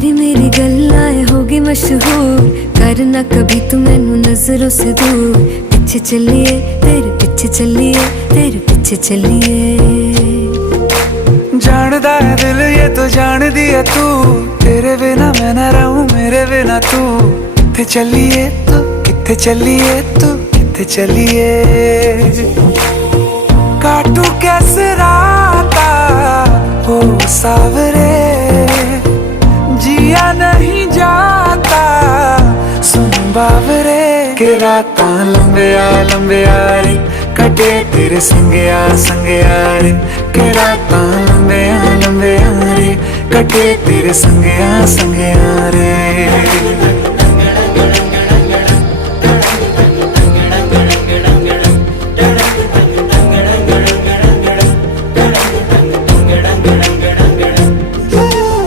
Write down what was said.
तेरी मेरी गल्लाएं होगी मशहूर, करना कभी तू मैनू नजरों से दूर। पीछे चलिए तेरे पीछे चलिए, तेरे पीछे चलिए। जानदा है दिल ये तो जान दिया तू, तेरे बिना मैं ना रहूं मेरे बिना तू। किथे चलिए तू, किथे चलिए तू, किथे चलिए। काटू कैसे राता हो सावरे, जिया नहीं जाता सुन बावरे। के राता लंबिया लंबिया रे, कटे तेरे संगया संगया रे। के राता लंबिया लंबिया रे, कटे तेरे संगया संगया रे।